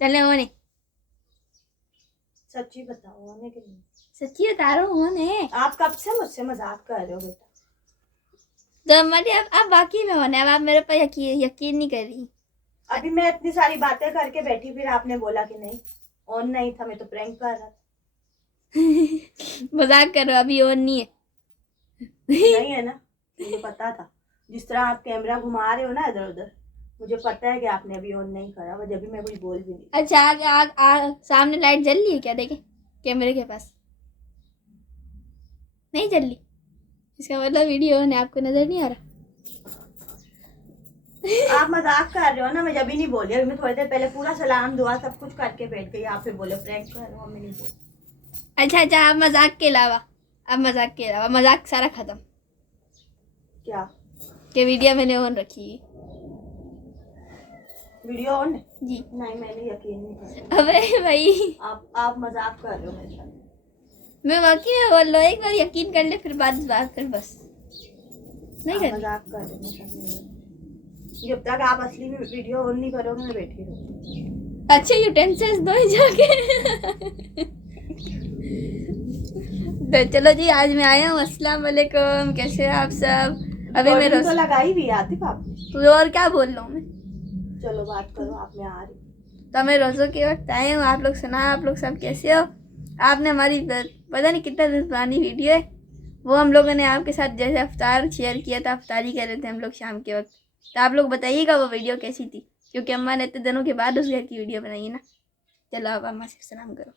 चले होने। सच्ची बताओ होने के नहीं? सच्ची बता रहा हूँ होने। आप कब से मुझसे मजाक कर रहे हो बेटा? तो मरी अब बाकी में होने। अब आप मेरे पर यकीन नहीं कर रही। अभी मैं इतनी सारी बातें करके बैठी, फिर आपने बोला कि नहीं ऑन नहीं था, मैं तो प्रैंक कर रहा था। मजाक करो, अभी ऑन नहीं है। नहीं है ना, मुझे पता था। जिस तरह आप कैमरा घुमा रहे हो ना इधर उधर, मुझे पता है कि आपने अभी ऑन नहीं करा, वजह भी मैं कुछ बोल भी नहीं। अच्छा आग सामने लाइट जल रही है क्या? देखे कैमरे के पास नहीं जल रही, इसका मतलब वीडियो ऑन है, आपको नजर नहीं आ रहा। आप मजाक कर रहे हो ना, मैं जब भी नहीं बोली। अभी मैं थोड़ी देर पहले पूरा सलाम दुआ सब कुछ करके बैठ गई, आप फिर बोले प्रैंक कर रहे हो, मैं नहीं बोली। अच्छा अब मजाक के अलावा, मजाक सारा खत्म। क्या कि वीडियो मैंने ऑन रखी है। वीडियो ऑन है? जी नहीं, मैंने यकीन नहीं किया। अबे भाई, आप मजाक कर रहे हो मेरे साथ। मैं वाकई में बोल रहा हूँ, एक बार यकीन कर ले फिर बात कर बस। नहीं आप कर मजाक कर रहे हो मेरे साथ। जब तक आप असली में वीडियो ऑन नहीं करोगे मैं बैठी रहूंगी। अच्छे यूटेंसिल्स दो ही जाके। तो चलो जी, आज मैं आया हूँ। अस्सलाम वालेकुम, कैसे हैं आप सब? अभी मैं तो लगाई भी आतिफ आपने। तो और क्या बोल रहा हूँ मैं। चलो बात करो, आप में आ रही। तो मैं रोज़ों के वक्त आए हूँ। आप लोग सुना, आप लोग सब कैसे हो? आपने हमारी पता नहीं कितना दिन पुरानी वीडियो है, वो हम लोगों ने आपके साथ जैसे अफ्तार शेयर किया था, अफ्तारी कर रहे थे हम लोग शाम के वक्त। तो आप लोग बताइएगा वो वीडियो कैसी थी, क्योंकि अम्मा ने इतने दिनों के बाद उस घर की वीडियो बनाई है ना। चलो अब अम्मा से सलाम करो।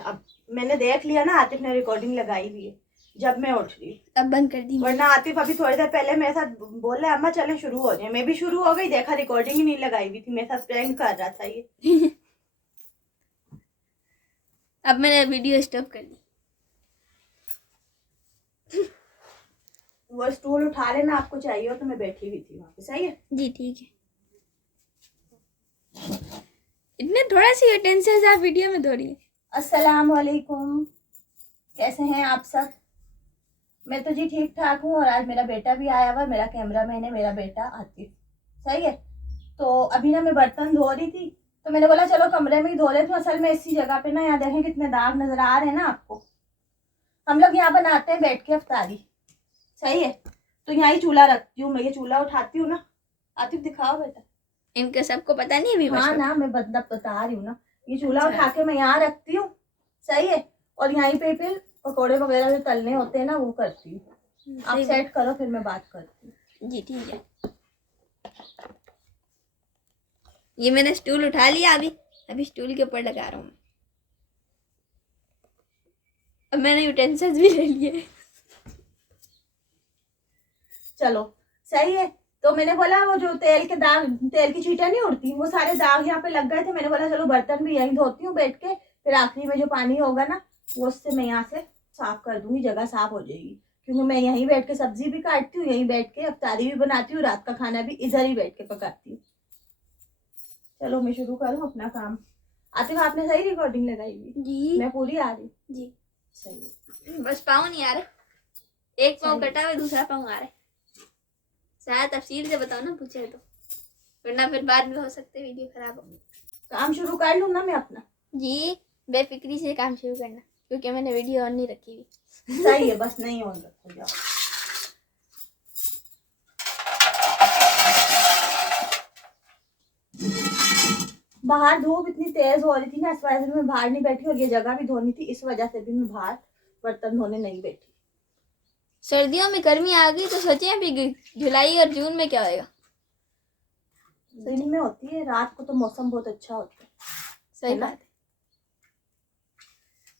अब मैंने देख लिया ना, आतिफ ने रिकॉर्डिंग लगाई हुई है जब मैं उठ रही। अब बंद कर दी। वरना आतिफ अभी थोड़ी देर पहले मेरे साथ बोल रहा अम्मा चले शुरू हो जाए, मैं भी शुरू हो गई, देखा रिकॉर्डिंग ही नहीं लगाई हुई थी, मेरे साथ प्रैंक कर रहा था ये। अब मैंने वीडियो स्टॉप कर दी। वो स्टूल उठा लेना, आपको चाहिए हो तो मैं बैठी हुई थी वहां पे। सही है जी ठीक है। इतने थोड़ा सी यूटेंसिल्स आप वीडियो में धो रही है। अस्सलाम वालेकुम, कैसे हैं आप सब? मैं तो जी ठीक ठाक हूँ। और आज मेरा बेटा भी आया हुआ, मेरा कैमरा मैन है, मेरा बेटा आतिफ। सही है। तो अभी ना मैं बर्तन धो रही थी, तो मैंने बोला चलो कमरे में ही धो लेती हूँ। असल में इसी जगह पे ना, यहाँ देखें कितने दाग नजर आ रहे हैं ना आपको। हम लोग यहाँ बनाते हैं बैठ के अफ्तारी। सही है। तो यहाँ ही चूल्हा रखती हूँ मैं, ये चूल्हा उठाती हूँ ना। आतिफ दिखाओ बेटा। इनके सबको पता नहीं अभी। हाँ ना, मैं बदलब बता रही हूँ ना। ये चूल्हा उठा के मैं यहाँ रखती हूँ। सही है। और यहीं पे फिर पकौड़े वगैरह जो तलने होते हैं ना वो करती हूँ। आप सेट करो फिर मैं बात करती हूँ। जी ठीक है। ये मैंने स्टूल उठा लिया, अभी स्टूल के ऊपर लगा रहा हूँ। अब मैंने यूटेंसिल्स भी ले लिए। चलो सही है। तो मैंने बोला वो जो तेल के दाग, तेल की चीटियां नहीं उड़ती, वो सारे दाग यहाँ पे लग गए थे। मैंने बोला चलो बर्तन भी यहीं धोती हूँ बैठ के, फिर आखिरी में जो पानी होगा ना वो उससे मैं यहाँ से साफ कर दूंगी, जगह साफ हो जाएगी। क्योंकि मैं यहीं बैठ के सब्जी भी काटती हूँ, यहीं बैठ के अफ्तारी भी बनाती हूँ, रात का खाना भी इधर ही बैठ के पकाती हूँ। चलो मैं शुरू करूँ अपना काम। आतिफ आपने सही रिकॉर्डिंग लगाई हुई? जी मैं पूरी आ रही? जी सही। बस पाँव नहीं आ रहे, एक पाँव कटा हुआ, दूसरा पाँव आ रहा है। शायद तफसील से बताओ ना, पूछे तो, वरना फिर बाद में हो सकते वीडियो खराब हो। काम शुरू कर लूँ ना मैं अपना? जी बेफिक्री से काम शुरू करना, क्योंकि मैंने वीडियो ऑन नहीं रखी हुई। सही है, बस नहीं ऑन रखो, जाओ। बाहर धूप इतनी तेज हो रही थी ना, इस वजह से मैं बाहर नहीं बैठी, और ये जगह भी धोनी थी, इस वजह से भी मैं बाहर बर्तन धोने नहीं बैठी। सर्दियों में गर्मी आ गई तो सोचे अभी जुलाई और जून में क्या होएगा। दिन में होती है, रात को तो मौसम बहुत अच्छा होता है। सही बात है।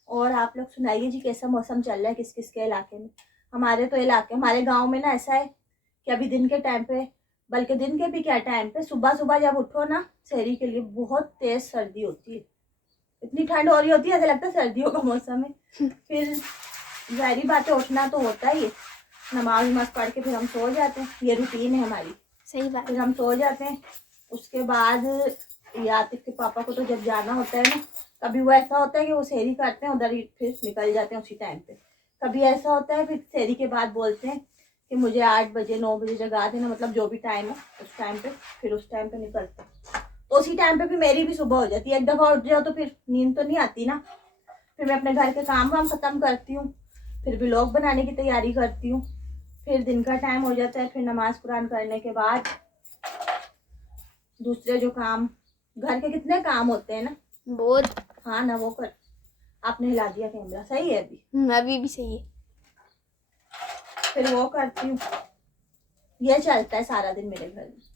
और आप लोग सुनाइए जी, कैसा मौसम चल रहा है किस किस के इलाके में? हमारे तो इलाके, हमारे गांव में ना ऐसा है कि अभी दिन के टाइम पे, बल्कि दिन के भी क्या टाइम पे, सुबह सुबह जब उठो ना शहरी के लिए, बहुत तेज सर्दी होती है। इतनी ठंड हो रही होती है, ऐसा लगता है सर्दियों का मौसम है। फिर जाहिर बात है उठना तो होता ही है, नमाज वमाज पढ़ के फिर हम सो जाते हैं, ये रूटीन है हमारी। सही बात। फिर हम सो जाते हैं। उसके बाद आतिफ के पापा को तो जब जाना होता है ना, कभी वो ऐसा होता है कि वो सेहरी करते हैं उधर ही फिर निकल जाते हैं उसी टाइम पे। कभी ऐसा होता है फिर सेहरी के बाद बोलते हैं कि मुझे 8 बजे 9 बजे जगा देना, मतलब जो भी टाइम है उस टाइम पे, फिर उस टाइम पे निकलते हैं। तो उसी टाइम पे भी मेरी भी सुबह हो जाती है। एक दफा उठ जाओ तो फिर नींद तो नहीं आती ना। फिर मैं अपने घर के काम वाम खत्म करती हूँ, फिर व्लॉग बनाने की तैयारी करती हूँ, फिर दिन का टाइम हो जाता है, फिर नमाज कुरान करने के बाद दूसरे जो काम, घर के कितने काम होते हैं ना बहुत। हाँ ना, वो कर। आपने हिला दिया कैमरा, सही है अभी? अभी भी सही है। फिर वो करती हूँ, ये चलता है सारा दिन मेरे घर में।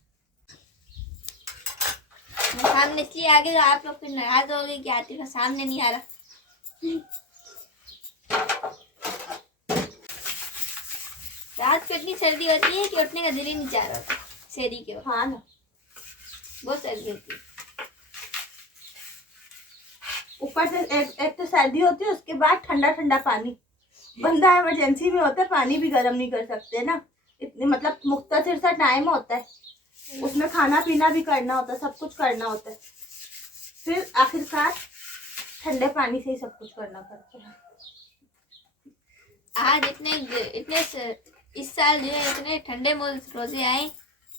मैं सामने इसलिए आ गई, आप लोग फिर नाराज हो गए कि आतिफ का सामने नहीं आ रहा। रात को इतनी सर्दी होती है कि उठने का दिल ही नहीं चाह रहा होता शहरी के वक्त। हाँ ना, बहुत सर्दी होती है। ऊपर से एक तो सर्दी होती है, उसके बाद ठंडा ठंडा पानी। बंदा इमरजेंसी में होता है, पानी भी गर्म नहीं कर सकते ना। इतनी मतलब मुख्तसर सा टाइम होता है, उसमें खाना पीना भी करना होता है, सब कुछ करना होता है, फिर आखिरकार ठंडे पानी से ही सब कुछ करना पड़ता है। आज इतने इस साल जो है इतने ठंडे रोजे आए,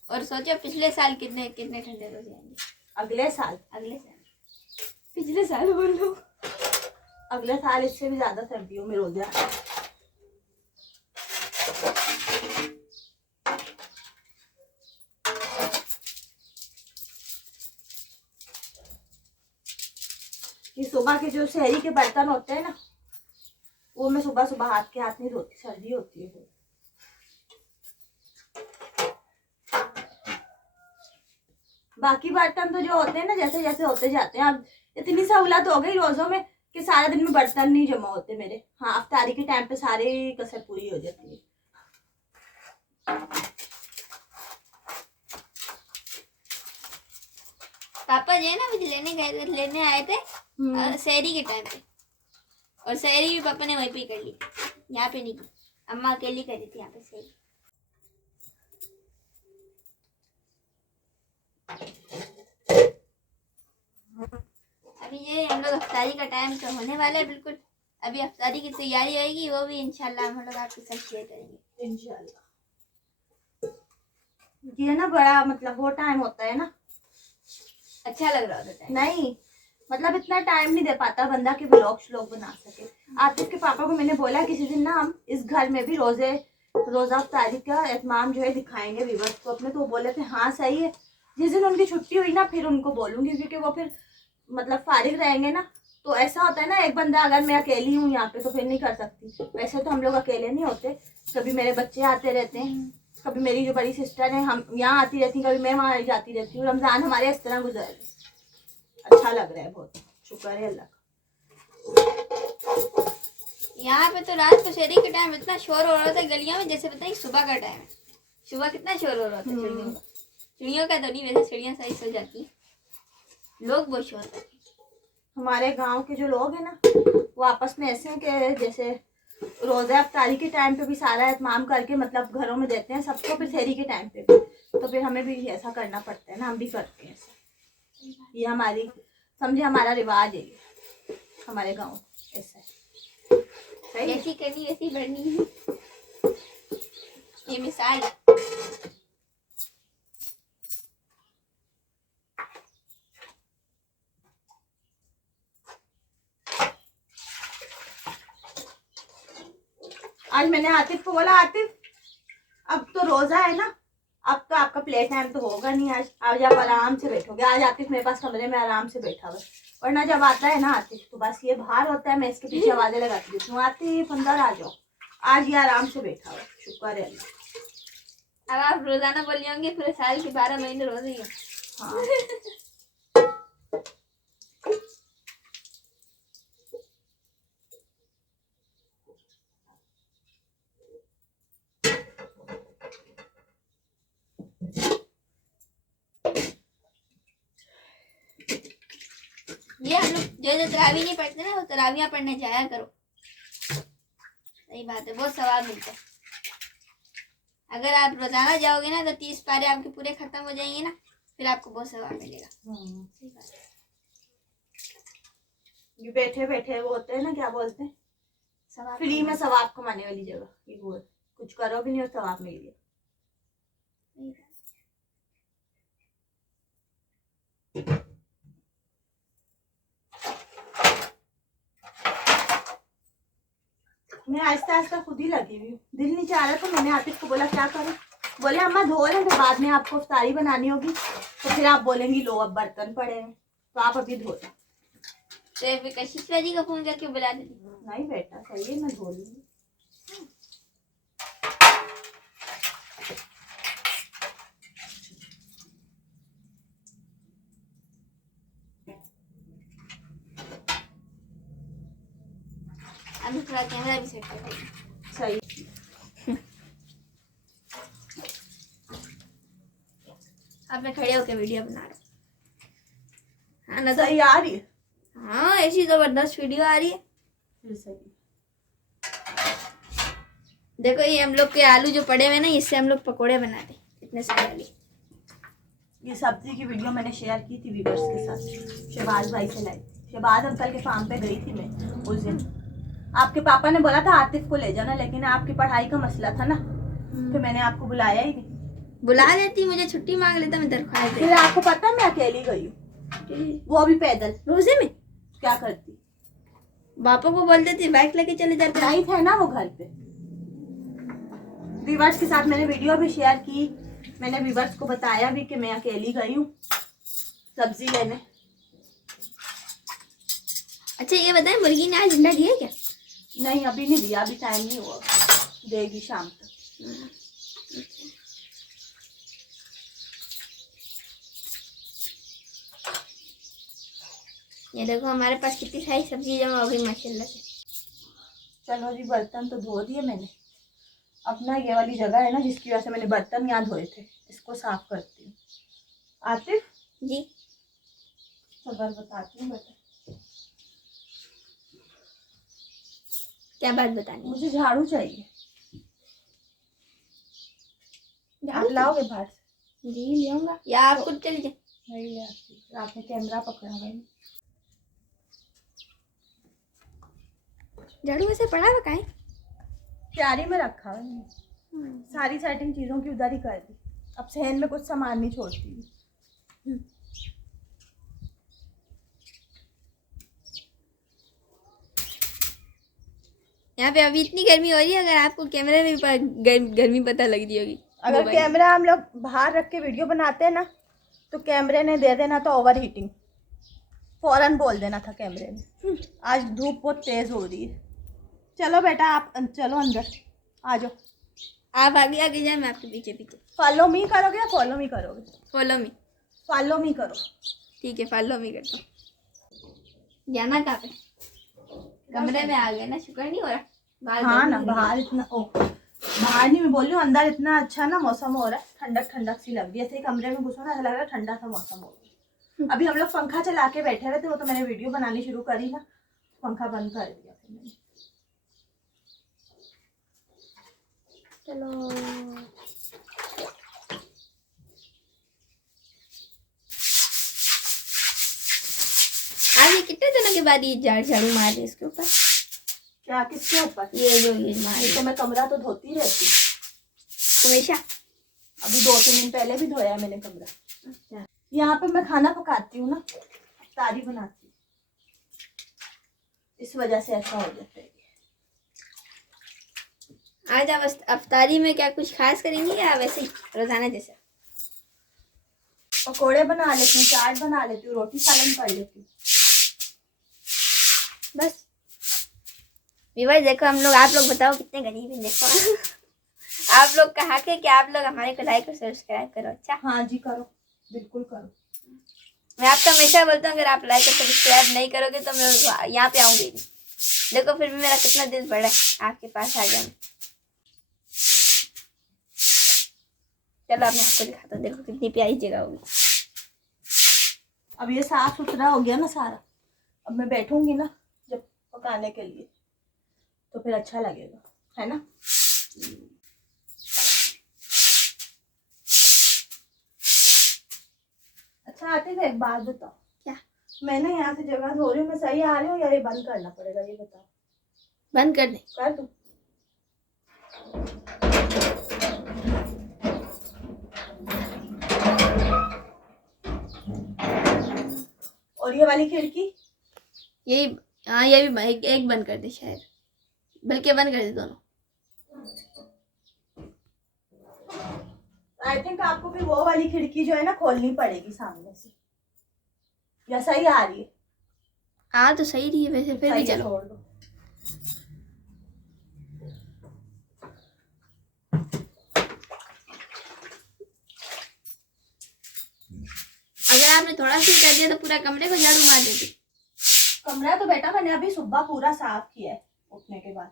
और सोचो पिछले साल कितने कितने ठंडे रोजे आएंगे। अगले साल पिछले साल बोल लो, अगले साल इससे भी ज्यादा सर्दियों में रोजे आए। ये सुबह के जो शहरी के बर्तन होते हैं ना, वो मैं सुबह सुबह हाथ के हाथ नहीं धोती, सर्दी होती है फिर। बाकी बर्तन तो जो होते हैं ना, जैसे जैसे होते जाते हैं। अब इतनी सहूलत हो गई रोजों में कि सारा दिन में बर्तन नहीं जमा होते मेरे। हाँ, अफ्तारी के टाइम पे सारी कसर पूरी हो जाती है। पापा जो है ना मुझे लेने आए थे शहरी के टाइम पे, और शहरी भी पापा ने वहीं पे कर ली, यहाँ पे नहीं की। अम्मा अकेली कर रही थी यहाँ पे शहरी। अभी ये हम लोग अफ्तारी का टाइम तो होने वाला है बिल्कुल। अभी अफ्तारी की तैयारी होगी, वो भी इंशाल्लाह हम लोग आपके साथ शेयर करेंगे इंशाल्लाह। ये ना बड़ा मतलब वो टाइम होता है ना, अच्छा लग रहा होता है। नहीं मतलब इतना टाइम नहीं दे पाता बंदा कि व्लॉग बना सके। आतिफ के पापा को मैंने बोला किसी दिन ना हम इस घर में भी रोजा अफ्तारी का एहतमाम जो है दिखाएंगे व्यूअर्स को अपने। तो वो बोले थे हाँ सही है। जिस दिन उनकी छुट्टी हुई ना फिर उनको बोलूंगी, क्योंकि वो फिर मतलब फारिग रहेंगे ना। तो ऐसा होता है ना, एक बंदा अगर मैं अकेली हूँ यहाँ पे तो फिर नहीं कर सकती। वैसे तो हम लोग अकेले नहीं होते, कभी मेरे बच्चे आते रहते हैं, कभी मेरी जो बड़ी सिस्टर है हम यहाँ आती रहती हैं, कभी मैं वहाँ जाती रहती हूँ। रमजान हमारे इस तरह गुजर रहे, अच्छा लग रहा है, बहुत शुक्र है अल्लाह का। यहाँ पे तो रात को शहरी के टाइम इतना शोर हो रहा था गलियों में, जैसे बताइए सुबह का टाइम है। सुबह कितना शोर हो रहा था चिड़ियों का। चिड़ियों का तो नहीं, वैसे चिड़ियाँ सारी सो जाती है, लोग बहुत शोर करते हैं। हमारे गांव के जो लोग हैं ना, वो आपस में ऐसे हैं कि जैसे रोजा अफ्तारी के टाइम पे भी सारा एहतमाम करके मतलब घरों में देते हैं सबको, फिर शहरी के टाइम पे भी। तो फिर हमें भी ऐसा करना पड़ता है ना, हम भी करते हैं ऐसा। ये हमारी समझे, हमारा रिवाज है ये, हमारे गांव ऐसा है। सही है? ऐसी करनी वैसी बढ़नी है, ये मिसाल है। आज मैंने आतिफ को बोला आतिफ अब तो रोजा है ना, अब तो आपका प्ले टाइम तो होगा नहीं आज, आज आप आराम से बैठोगे। आज आतिफ मेरे पास कमरे में आराम से बैठा हुआ, वरना जब आता है ना आतिफ तो बस ये बाहर होता है, मैं इसके पीछे आवाजें लगाती देती हूँ, आतिफ अंदर आ जाओ। आज ये आराम से बैठा हुआ, शुक्र है अल्लाह। अब आप रोजाना बोली होंगे पूरे साल के 12 महीने रोजे ही हैं। हाँ ये हम लोग जो तरावी नहीं पढ़ते ना, वो तरावियाँ पढ़ने जाया करो, सही बात है, बहुत सवाब मिलता है। अगर आप रोजाना जाओगे ना तो 30 पारे आपके पूरे खत्म हो जाएंगे ना, फिर आपको बहुत सवाब मिलेगा। सही बात है। ये बैठे बैठे वो होते हैं ना, क्या बोलते हैं, सवाब फ्री में सवाब कमाने वाली जगह, ये बोल कुछ करो भी नहीं और सवाब मिल गया। मैं आहिस्ता आहिस्ता खुद ही लगी हुई हूँ, दिल नहीं चाह रहा, तो मैंने आतिफ को बोला क्या करूँ, बोले अम्मा धो रहे थे, बाद में आपको इफ्तारी बनानी होगी तो फिर आप बोलेंगी लो अब बर्तन पड़े हैं, तो आप अभी धो दो। तो फिर कशिश जी का फोन करके बुला देती। नहीं बेटा सही है, मैं धो लूंगी। अभी थोड़ा कैमरा भी सेट कर सही अब मैं खड़े होकर वीडियो बना रहा हूँ। हाँ ना तो सही आ रही है, हाँ ऐसी जबरदस्त वीडियो आ रही है। फिर सही। देखो ये हम लोग के आलू जो पड़े हुए ना, इससे हम लोग पकोड़े बनाते हैं, इतने सारे आलू। ये सब्जी की वीडियो मैंने शेयर की थी व्यूअर्स के साथ, शहबाज भाई से लाई। शहबाज अंकल के फार्म पे गई थी मैं उस दिन। आपके पापा ने बोला था आतिफ को ले जाना, लेकिन आपकी पढ़ाई का मसला था ना, तो मैंने आपको बुलाया ही नहीं। बुला लेती, मुझे छुट्टी मांग लेता, मैं दरख्वास्त फिर आपको पता है मैं अकेली गई हूँ, वो भी पैदल। रोजे में क्या करती, बापा को बोल देती बाइक लेके चले जाते। नहीं थे ना वो घर पे। व्यूअर्स के साथ मैंने वीडियो भी शेयर की, मैंने व्यूअर्स को बताया भी कि मैं अकेली गई हूँ सब्जी लेने। अच्छा ये बताएं, मुर्गी ने आज अंडा दिया क्या? नहीं अभी नहीं दिया, अभी टाइम नहीं हुआ, देगी शाम तक। ये देखो हमारे पास कितनी सारी सब्जी जमा हो गई माशाल्लाह से। चलो जी बर्तन तो धो दिए मैंने, अपना ये वाली जगह है ना जिसकी वजह से मैंने बर्तन यहाँ धोए थे, इसको साफ करती हूँ। आतिफ जी खबर बताती हूँ बेटा। क्या बात बतानी? मुझे झाड़ू चाहिए, आप लाओगे बाहर से? जी ले आऊंगा, या आप खुद चल जाए? नहीं ले आती, आपने कैमरा पकड़ा हुआ है। झाड़ू वैसे पड़ा हुआ कहाँ है? क्यारी में रखा हुआ है, सारी सेटिंग चीज़ों की उधर ही कर दी, अब सहन में कुछ सामान नहीं छोड़ती। यहाँ पे अभी इतनी गर्मी हो रही है, अगर आपको कैमरे में भी गर्मी पता लग रही होगी। अगर कैमरा हम लोग बाहर रख के वीडियो बनाते हैं ना, तो कैमरे ने दे देना तो ओवर हीटिंग, फौरन बोल देना था कैमरे ने। आज धूप बहुत तेज हो रही है। चलो बेटा आप चलो अंदर आ जाओ। आप आगे आगे जाए, मैं आपके पीछे पीछे। फॉलो मी करोगे या फॉलो मी करोगे? Follow me. फॉलो मी करो। ठीक है फॉलो मी करता हूँ। जाना कहाँ पे? कमरे में आ गए ना, शुक्र नहीं हो रहा। हाँ ना बाहर इतना बाहर नहीं, मैं बोल रही हूँ अंदर इतना अच्छा ना मौसम हो रहा है, ठंडक ठंडक सी लग रही है। ऐसे ही कमरे में घुसो ना, ऐसा लग रहा है ठंडा सा मौसम हो रहा है। अभी हम लोग पंखा चला के बैठे रहे थे, वो तो मैंने वीडियो बनानी शुरू करी ना, पंखा बंद कर दिया फिर मैंने। चलो आज ये कितने दिनों के बाद ये झाड़ू मार रही है इसके ऊपर? क्या किसके ऊपर? ये जो ये मार ये तो मैं कमरा तो धोती रहती हमेशा। अभी 2-3 दिन पहले भी धोया मैंने कमरा। अच्छा यहाँ पे मैं खाना पकाती हूँ ना, इफ्तारी बनाती हूँ, इस वजह से ऐसा हो जाता है। आज आप अफ्तारी में क्या कुछ खास करेंगी या वैसे ही रोजाना जैसे? पकोड़े बना लेती हूँ, चाट बना लेती हूँ, रोटी सालन कर लेती हूँ बस। विवाह देखो हम लोग, आप लोग बताओ कितने गरीब हैं देखो। आप लोग का हक है कि आप लोग हमारे को लाइक और सब्सक्राइब करो। अच्छा हाँ जी करो, बिल्कुल करो। मैं आपको हमेशा बोलता हूँ अगर आप लाइक और सब्सक्राइब नहीं करोगे तो मैं यहाँ पे आऊँगी नहीं। देखो फिर भी मेरा कितना दिल बड़ा है आपके पास आ जाए। चलो अब मैं आपको दिखाता हूँ, देखो कितनी प्यारी जगह होगी। अब ये साफ सुथरा हो गया ना सारा, अब मैं बैठूंगी ना जब पकाने के लिए तो फिर अच्छा लगेगा, है ना। अच्छा आतिफ एक बात बताओ, क्या? मैंने यहाँ से जगह धो रही हूँ, मैं सही आ रही हूँ या ये बंद करना पड़ेगा, ये बताओ। बंद कर दे। कर दूँ? और ये वाली खिड़की यही, हाँ ये भी एक बंद कर दे शायद, बल्कि बंद कर दे दोनों। आई थिंक आपको फिर वो वाली खिड़की जो है ना खोलनी पड़ेगी सामने से, या सही आ रही है? हाँ तो सही रही है वैसे, फिर भी सही है, चलो। छोड़ दो। अगर आपने थोड़ा सा कर दिया तो पूरा कमरे को झाड़ू मार देती। कमरा तो बेटा मैंने अभी सुबह पूरा साफ किया है उठने के बाद।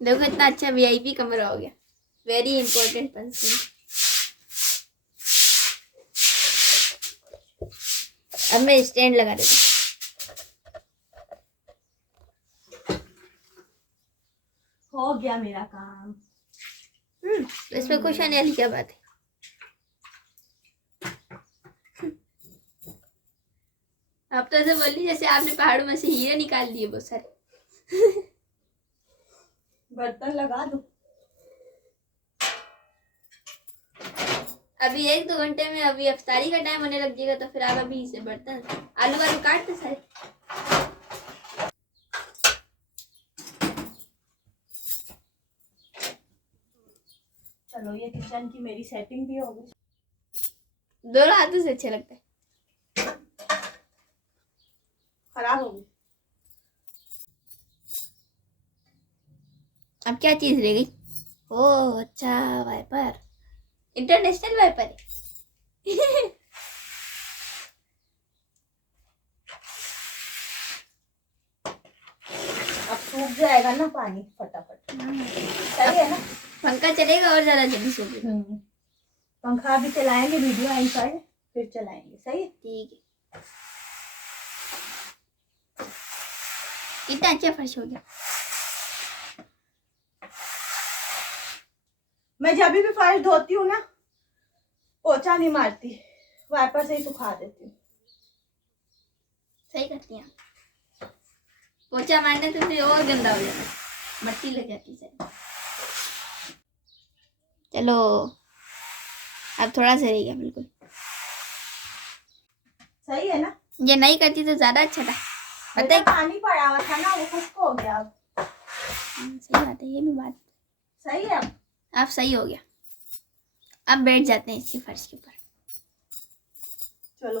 देखो इतना अच्छा वीआईपी कमरा हो गया, वेरी इंपॉर्टेंट पर्सन। अब मैं स्टैंड लगा देती हूँ। हो गया मेरा काम। तो इसमें खुश होने वाली क्या बात है। आप तो ऐसे बोली जैसे आपने पहाड़ों में से हीरे निकाल दिए बहुत सारे। बर्तन लगा दो। अभी 1-2 घंटे में अभी अफ्तारी का टाइम होने लग जाएगा, तो फिर आप अभी से बर्तन आलू वालू काटते सारे। चलो ये किचन की मेरी सेटिंग भी हो गई। दोनों हाथों से अच्छा लगता है। खराब हो गई। अब क्या चीज रह गई? ओह अच्छा, वाइपर, इंटरनेशनल वाइपर है। अब सूख जाएगा ना पानी फटाफट। सही है ना? पंखा चलेगा और ज्यादा जल्दी सूखेगा। पंखा भी चलाएंगे, वीडियो एंड कर फिर चलाएंगे। सही है? ठीक है। इतना अच्छा फर्श हो गया। मैं जब भी फर्श धोती हूँ ना, पोछा नहीं मारती, वाइपर से ही सुखा देती हूँ। सही करती हैं। पोछा मारने से फिर और गंदा हो जाता है, मट्टी लग जाती है। चलो अब थोड़ा सा रह गया बिल्कुल। सही है ना? ये नहीं करती तो ज्यादा अच्छा था। पता बेटा है, पानी पड़ा हुआ था ना, वो खुश्क हो गया। अब सही बात है, ये भी बात सही है। अब सही हो गया। अब बैठ जाते हैं इसके फर्श के ऊपर। चलो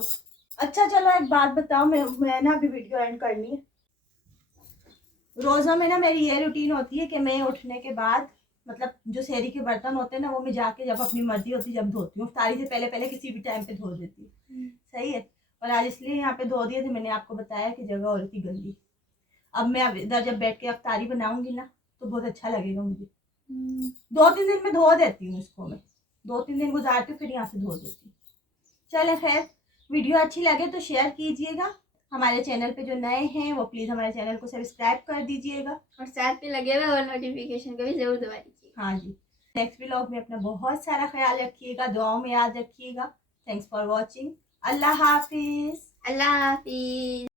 अच्छा, चलो एक बात बताओ, मैं ना अभी वीडियो एंड करनी है। रोजा में ना मेरी ये रूटीन होती है कि मैं उठने के बाद, मतलब जो शहरी के बर्तन होते हैं ना, वो मैं जाके जब अपनी मर्जी होती जब धोती हूँ। इफ्तारी से पहले पहले किसी भी टाइम पे धो देती हूँ। सही है? और आज इसलिए यहाँ पे धो दिए थे, मैंने आपको बताया कि जगह हो रही थी गंदी। अब मैं इधर जब बैठ के इफ्तारी बनाऊंगी ना तो बहुत अच्छा लगेगा मुझे। 2-3 दिन में धो देती हूँ इसको, मैं 2-3 दिन गुजारती हूँ फिर यहाँ से धो देती हूँ। चले खैर, वीडियो अच्छी लगे तो शेयर कीजिएगा। हमारे चैनल पे जो नए हैं वो प्लीज हमारे चैनल को सब्सक्राइब कर दीजिएगा, और साथ में लगे हुए और नोटिफिकेशन को भी जरूर दबा दीजिए। हाँ जी। नेक्स्ट व्लॉग में अपना बहुत सारा ख्याल रखिएगा, दुआओं में याद रखिएगा। Thanks for watching. Allah Hafiz. Allah Hafiz.